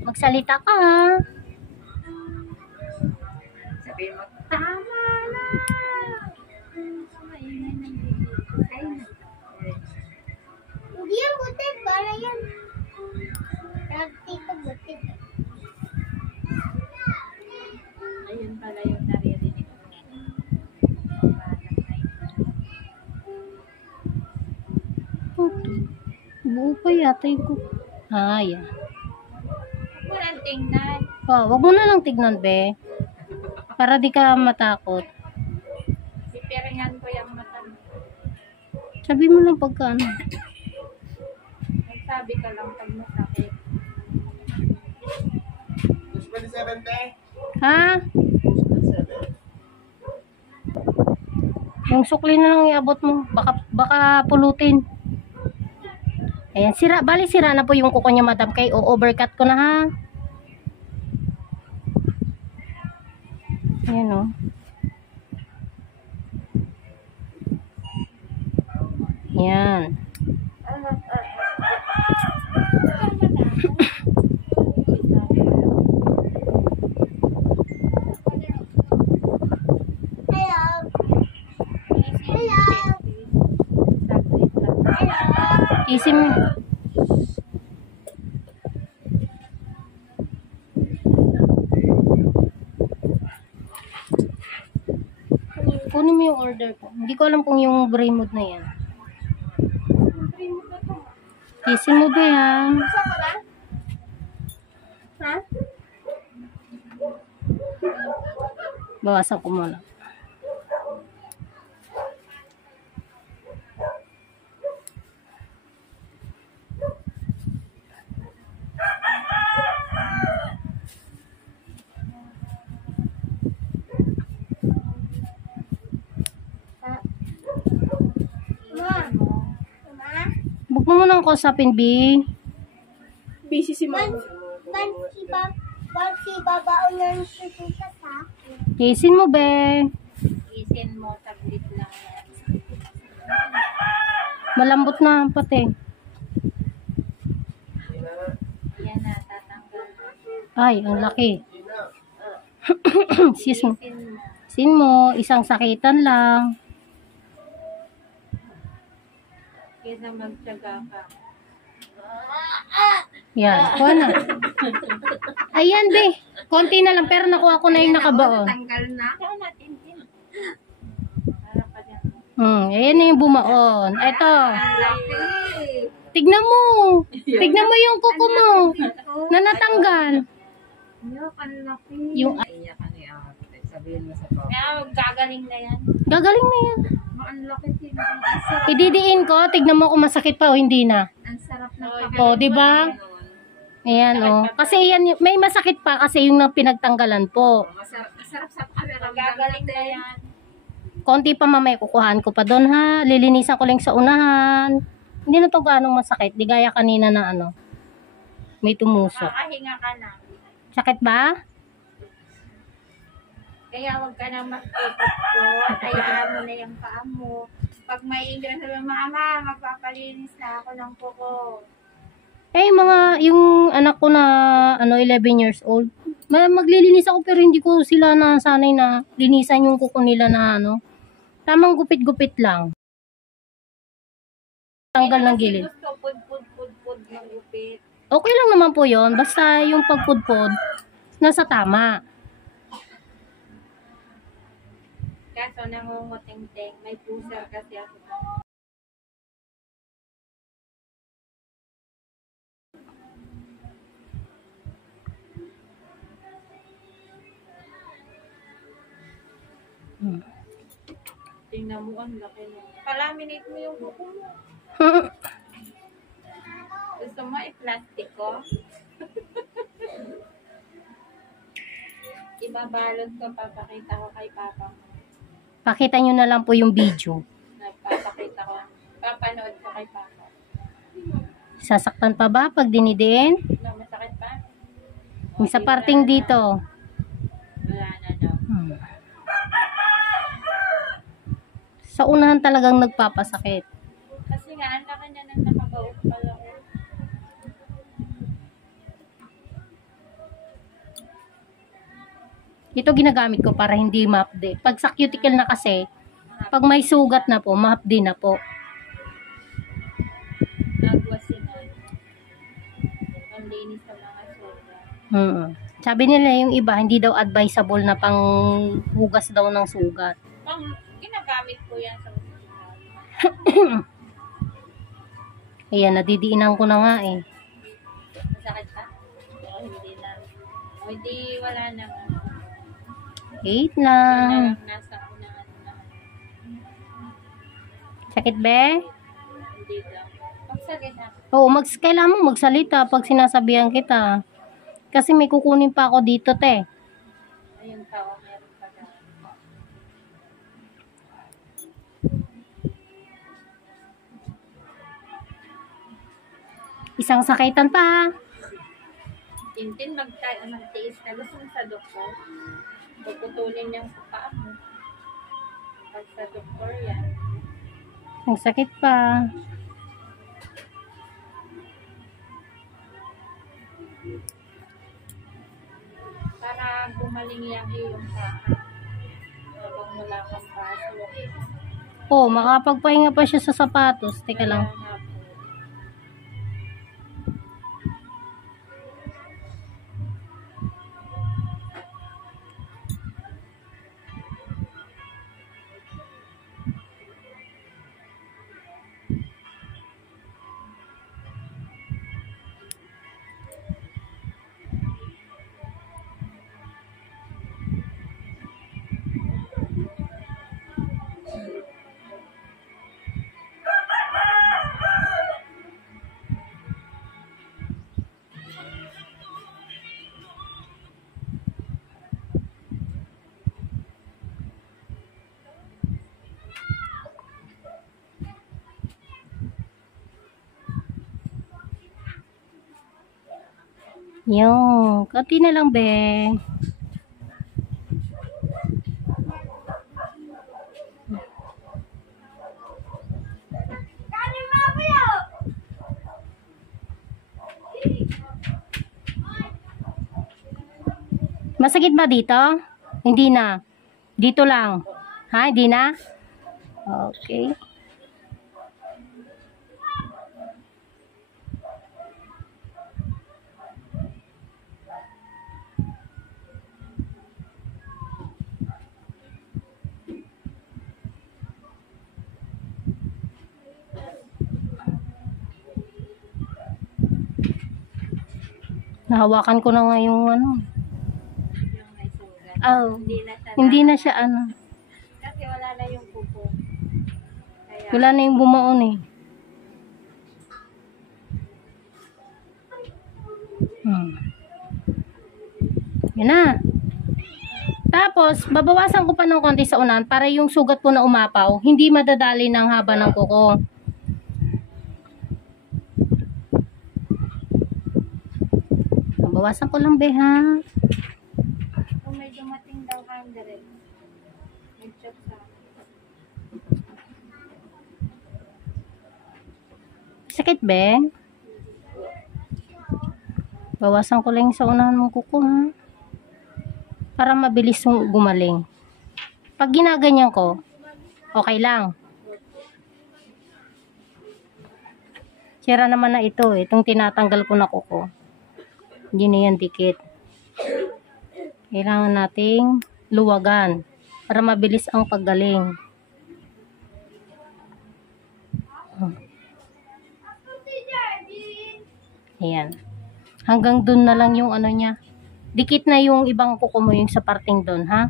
Magsalita ka ha. Sabihin mo, tama na. Hindi yan butik, para yan. Tito butik. Ayun pala yung naririnig ko. Buo pa yata yung ko. Ah, yeah. Walang tingnan. Oh, wag mo na lang tignan, be. Para di ka matakot. Pipiringan ko yung mata mo. Sabi mo lang pagka ano. Nagsabi ka lang pag masakit. Ha? Yung sukli na lang iabot mo. Baka pulutin. Ayan, sira. Bali, sira na po yung kuko niya, madam. Kay o-overcut ko na, ha? Ayan, o. Ayan. Isim. Kunin mo yung order ko. Hindi ko alam kung yung Braymod na yan. Isim mo ba yan? Ha? Bawasan ko muna. Huwag mo munang kausapin, B. Busy si Mama. Si babaon ng susukat ha? Isin mo, be. Isin mo, saglit lang. Malambot na pati. Yan na, tatanggal. Ay, ang laki. Sis mo. Isin mo. Isin mo, isang sakitan lang. Kaya magtyaga ka. Yan, kuha na. Ayan, be. Konti na lang, pero nakuha ko na yung nakabaon. Tanggal na. Kaya natin din. Para pa dyan. Ayan na yung bumaon. Eto. Ang laki. Tignan mo. Tignan mo yung kuko mo. Na natanggal. Yok, ang laki. Yung Iyak ka ni ate. Sabihin mo sa papa. Kaya gagaling na yan. gagaling na yan. Ang laki din. Ang sarap. Ididiin ko, tignan mo kung masakit pa o hindi na. Ang sarap na O, di ba? Ayan, o. Kasi yan, may masakit pa kasi yung pinagtanggalan po. Masarap sa camera. Gagaling na yan. Konti pa mamay kukuhaan ko pa doon, ha. Lilinisan ko lang sa unahan. Hindi na to ganong masakit. Di gaya kanina na ano. May tumusok. Makahinga ka na. Sakit ba? Kaya huwag ka na mag-upot. Hayaan mo na yung paa mo. Pag mainggan sabi, Mama, magpapalinis na ako ng kuko. Eh, yung anak ko na, 11 years old, maglilinis ako pero hindi ko sila nasanay na linisan yung kuko nila na, tamang gupit-gupit lang. Tanggal ng gilid. Gusto, pud ng gupit. Okay lang naman po yon, basta yung pagpudpod, nasa tama. Kaso nangunguting-ting, may puser kasi ako. Tingnan mo, ang laki na. Palaminate mo yung kuko mo. Gusto mo i-plastic ko? Ibabalot ko, papakita ko kay Papa mo. Pakita nyo na lang po yung video. Papakita ko. Papanood ko kay Papa. Sasaktan pa ba pag dinidiin? No, masakit pa? Yung sa parting dito. Wala na daw. Sa unahan talagang nagpapasakit. Kasi nga, ang laki na nang nakabaot pala ko. Ito ginagamit ko para hindi mahapdi. Pag sa cuticle na kasi, pag may sugat na po, mahapdi na po. Nagwasin na. Ang linis sa mga sugat. Sabi nila yung iba, hindi daw advisable na pang hugas daw ng sugat. Ginagamit ko yan sa ospital. Ayan, nadidiinan ko na nga eh. Masakit pa? O hindi na. O hindi, wala na. 8 lang. Nasa unahan na. Sakit be? Hindi lang. Pagsakit na. Oo, kailangan mo magsalita pag sinasabihan kita. Kasi may kukunin pa ako dito, te. Ayun pa, o meron pa na. Isang sakitan pa. Tintin, magtiis ka. Gusto mo sa doktor? Pagputulin niyang sa paa mo. Pag sa doktor yan. Ang sakit pa. Para gumaling yung iyong paa. Habang wala kang pasok. Oo, makapagpahinga pa siya sa sapatos. Teka lang. Kaya nga po. Yung, konti na lang, be. Masakit ba dito? Hindi na. Dito lang. Ha? Hindi na? Okay. Nahawakan ko na nga yung ano. Yung may sugat. Oh, Hindi na siya. hindi na siya ano. Kasi wala na yung kuko. Kaya, Wala na yung bumaon eh. Yan na. Tapos, babawasan ko pa ng konti sa unan para yung sugat po na umapaw, hindi madadali ng haba ng kuko. Babawasan ko lang, be, ha? kung may dumating daw kang direct, nag-check sa Sakit, be? Bawasan ko lang sa unahan mong kuko, ha? Para mabilis gumaling. Pag ginaganyan ko, okay lang. Sira naman na ito, itong tinatanggal ko na kuko. Hindi na yan dikit. Kailangan nating luwagan para mabilis ang paggaling. Ayan. Hanggang dun na lang yung ano niya. Dikit na yung ibang kuko mo yung sa parting dun, ha?